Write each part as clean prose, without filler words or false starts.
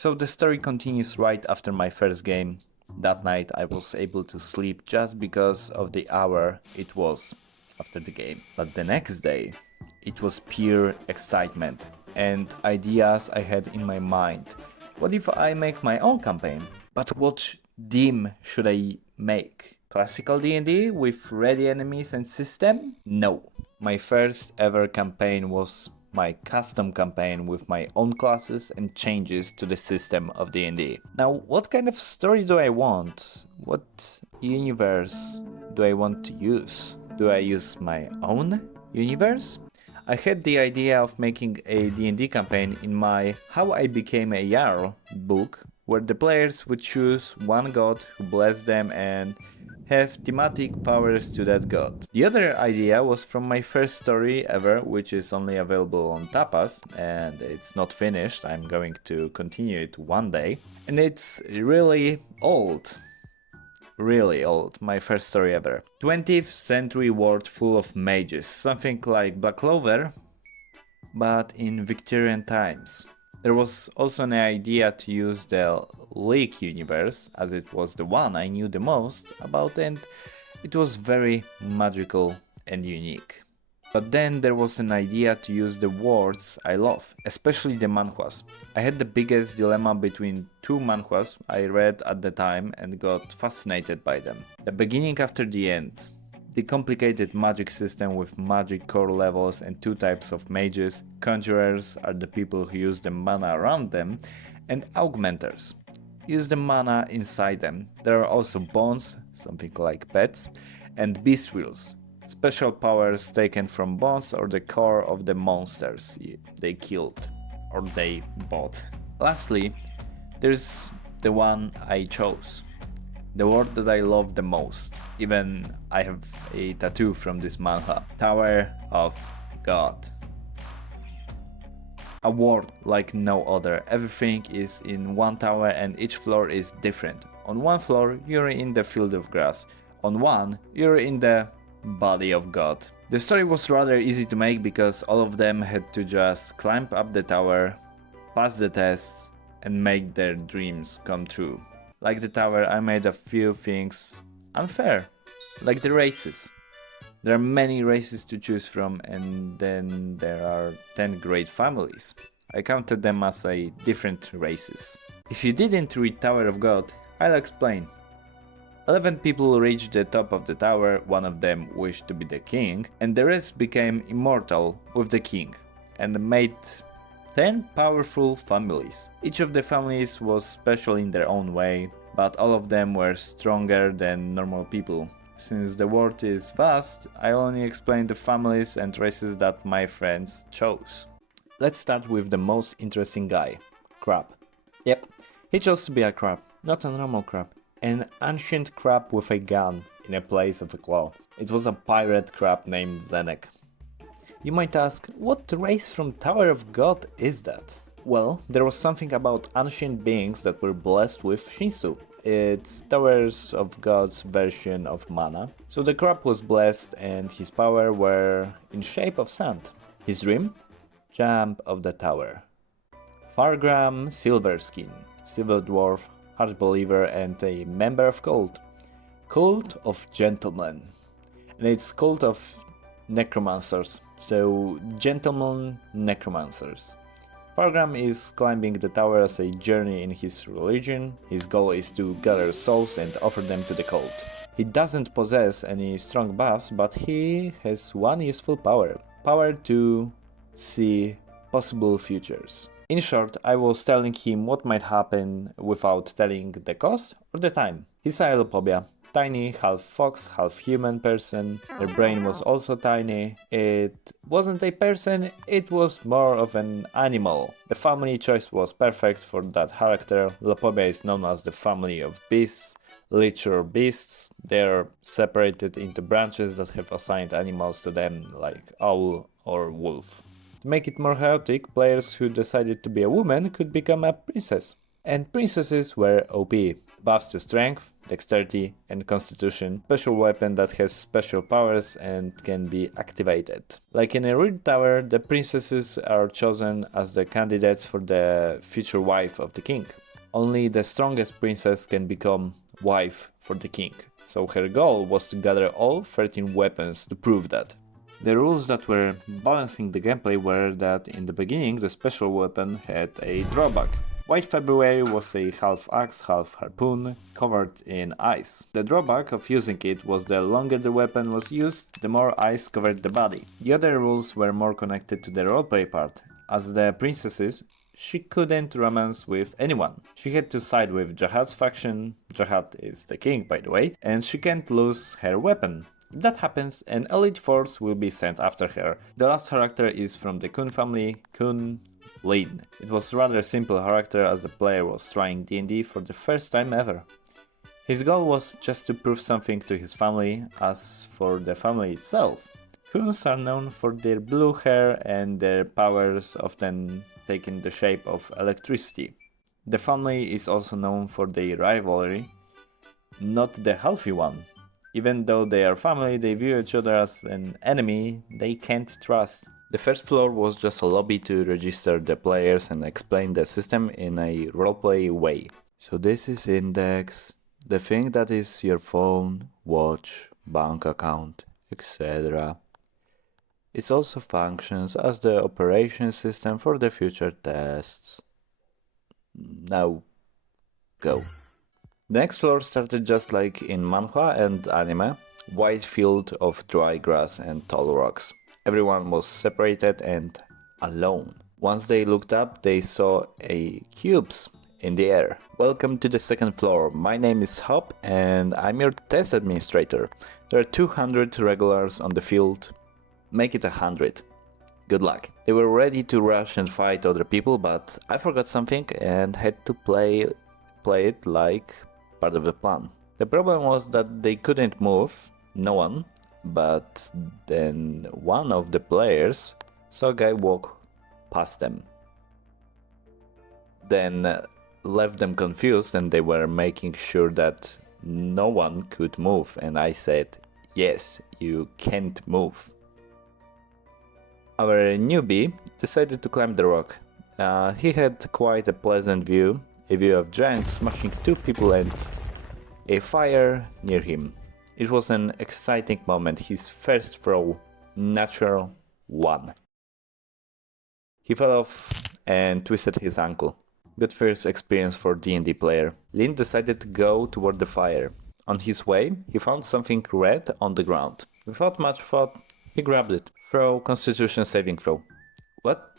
So the story continues right after my first game. That night I was able to sleep just because of the hour it was after the game. But the next day, it was pure excitement and ideas I had in my mind. What if I make my own campaign? But what theme should I make? Classical D&D with ready enemies and system? No. My first ever campaign was my custom campaign with my own classes and changes to the system of D&D. Now, what kind of story do I want? What universe do I want to use? Do I use my own universe? I had the idea of making a D&D campaign in my How I Became a Jarl book, where the players would choose one god who blessed them and have thematic powers to that god. The other idea was from my first story ever, which is only available on Tapas, and it's not finished. I'm going to continue it one day. And it's really old. Really old, my first story ever. 20th century world full of mages, something like Black Clover, but in Victorian times. There was also an idea to use the League universe, as it was the one I knew the most about and it was very magical and unique. But then there was an idea to use the words I love, especially the manhwas. I had the biggest dilemma between two manhwas I read at the time and got fascinated by them. The beginning after the end. The complicated magic system with magic core levels and two types of mages. Conjurers are the people who use the mana around them, and augmenters use the mana inside them. There are also bones, something like pets, and beast wheels, special powers taken from bones or the core of the monsters they killed or they bought. Lastly, there's the one I chose. The word that I love the most. Even I have a tattoo from this manhwa. Tower of God. A world like no other. Everything is in one tower and each floor is different. On one floor you're in the field of grass. On one you're in the body of God. The story was rather easy to make because all of them had to just climb up the tower, pass the tests and make their dreams come true. Like the tower, I made a few things unfair, like the races. There are many races to choose from and then there are 10 great families. I counted them as different races. If you didn't read Tower of God, I'll explain. 11 people reached the top of the tower, one of them wished to be the king, and the rest became immortal with the king, and made 10 powerful families. Each of the families was special in their own way, but all of them were stronger than normal people. Since the world is vast, I only explained the families and races that my friends chose. Let's start with the most interesting guy, Crab. Yep, he chose to be a crab, not a normal crab. An ancient crab with a gun in a place of a claw. It was a pirate crab named Zenek. You might ask, what race from Tower of God is that? Well, there was something about ancient beings that were blessed with Shinsu. It's Towers of God's version of mana. So the crab was blessed and his power were in shape of sand. His dream? Jump off the tower. Fargram Silverskin, Silver Dwarf, Hard Believer and a member of Cult. Cult of Gentlemen. And it's Cult of Necromancers, so Gentlemen Necromancers. Fargram is climbing the tower as a journey in his religion. His goal is to gather souls and offer them to the cult. He doesn't possess any strong buffs, but he has one useful power. Power to see possible futures. In short, I was telling him what might happen without telling the cause or the time. His allophobia. Tiny, half fox, half human person. Their brain was also tiny. It wasn't a person, it was more of an animal. The family choice was perfect for that character. Lophobia is known as the family of beasts, literal beasts. They're separated into branches that have assigned animals to them, like owl or wolf. To make it more chaotic, players who decided to be a woman could become a princess. And princesses were OP. Buffs to strength, dexterity and constitution. Special weapon that has special powers and can be activated. Like in a real tower, the princesses are chosen as the candidates for the future wife of the king. Only the strongest princess can become wife for the king. So her goal was to gather all 13 weapons to prove that. The rules that were balancing the gameplay were that in the beginning the special weapon had a drawback. White February was a half axe, half harpoon, covered in ice. The drawback of using it was the longer the weapon was used, the more ice covered the body. The other rules were more connected to the roleplay part. As the princesses, she couldn't romance with anyone. She had to side with Jahad's faction, Jahad is the king by the way, and she can't lose her weapon. If that happens, an elite force will be sent after her. The last character is from the Kun family, Kun Lin. It was rather simple character as the player was trying D&D for the first time ever. His goal was just to prove something to his family. As for the family itself, Kuns are known for their blue hair and their powers often taking the shape of electricity. The family is also known for their rivalry, not the healthy one. Even though they are family, they view each other as an enemy they can't trust. The first floor was just a lobby to register the players and explain the system in a roleplay way. So this is index, the thing that is your phone, watch, bank account, etc. It also functions as the operation system for the future tests. Now, go. The next floor started just like in manhwa and anime, wide field of dry grass and tall rocks. Everyone was separated and alone. Once they looked up, they saw cubes in the air. Welcome to the second floor. My name is Hop and I'm your test administrator. There are 200 regulars on the field. Make it 100. Good luck. They were ready to rush and fight other people, but I forgot something and had to play it like part of the plan. The problem was that they couldn't move, no one, but then one of the players saw a guy walk past them. Then left them confused and they were making sure that no one could move, and I said, yes, you can't move. Our newbie decided to climb the rock. He had quite a pleasant view, a view of giants smashing two people and a fire near him. It was an exciting moment, his first throw, natural 1. He fell off and twisted his ankle. Good first experience for D&D player. Lin decided to go toward the fire. On his way, he found something red on the ground. Without much thought, he grabbed it. Throw Constitution saving throw. What?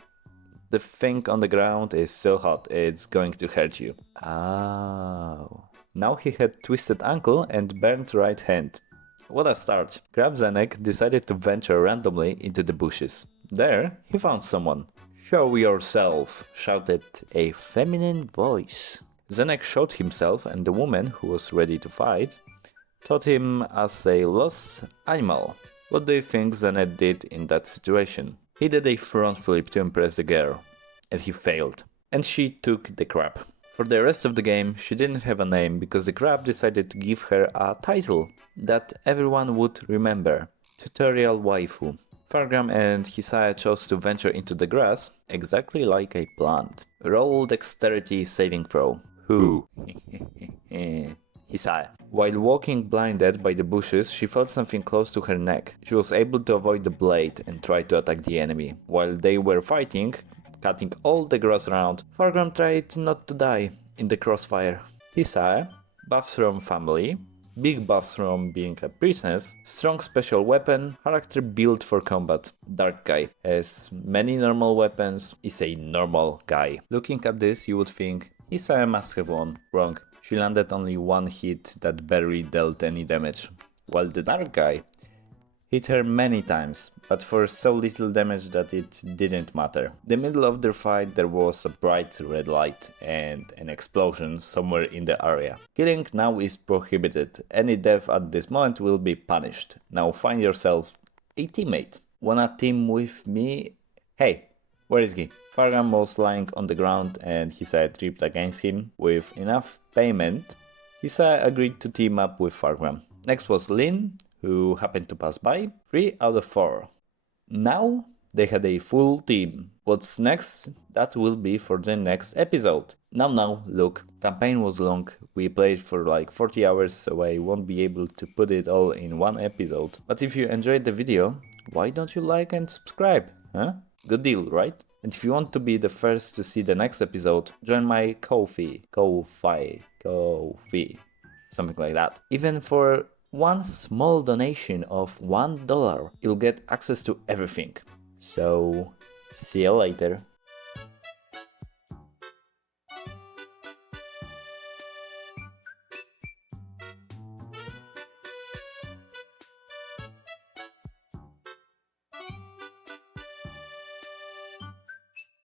The thing on the ground is so hot, it's going to hurt you. Oh. Now he had twisted ankle and burnt right hand. What a start. Crab Zenek decided to venture randomly into the bushes. There, he found someone. Show yourself, shouted a feminine voice. Zenek showed himself and the woman, who was ready to fight, taught him as a lost animal. What do you think Zenek did in that situation? He did a front flip to impress the girl, and he failed. And she took the crab. For the rest of the game, she didn't have a name because the crab decided to give her a title that everyone would remember. Tutorial Waifu. Fargram and Hisaya chose to venture into the grass, exactly like I planned. Roll dexterity saving throw. Who? Hisaya. While walking blinded by the bushes, she felt something close to her neck. She was able to avoid the blade and try to attack the enemy. While they were fighting, cutting all the grass around, Fargram tried not to die in the crossfire. Hisaya, buffs from family, big buffs from being a princess, strong special weapon, character built for combat, dark guy, has many normal weapons, is a normal guy. Looking at this, you would think Hisaya must have won. Wrong. She landed only one hit that barely dealt any damage, while the dark guy hit her many times, but for so little damage that it didn't matter. In the middle of their fight there was a bright red light and an explosion somewhere in the area. Killing now is prohibited, any death at this moment will be punished. Now find yourself a teammate. Wanna team with me? Hey, Where is he? Fargan was lying on the ground and Hisai tripped against him. With enough payment, Hisai agreed to team up with Fargan. Next was Lin, who happened to pass by. 3 out of 4. Now they had a full team. What's next? That will be for the next episode. Now, look, campaign was long. We played for like 40 hours, so I won't be able to put it all in one episode. But if you enjoyed the video, why don't you like and subscribe? Huh? Good deal, right? And if you want to be the first to see the next episode, join my Ko-fi, something like that. Even for one small donation of $1, you'll get access to everything. So, see you later.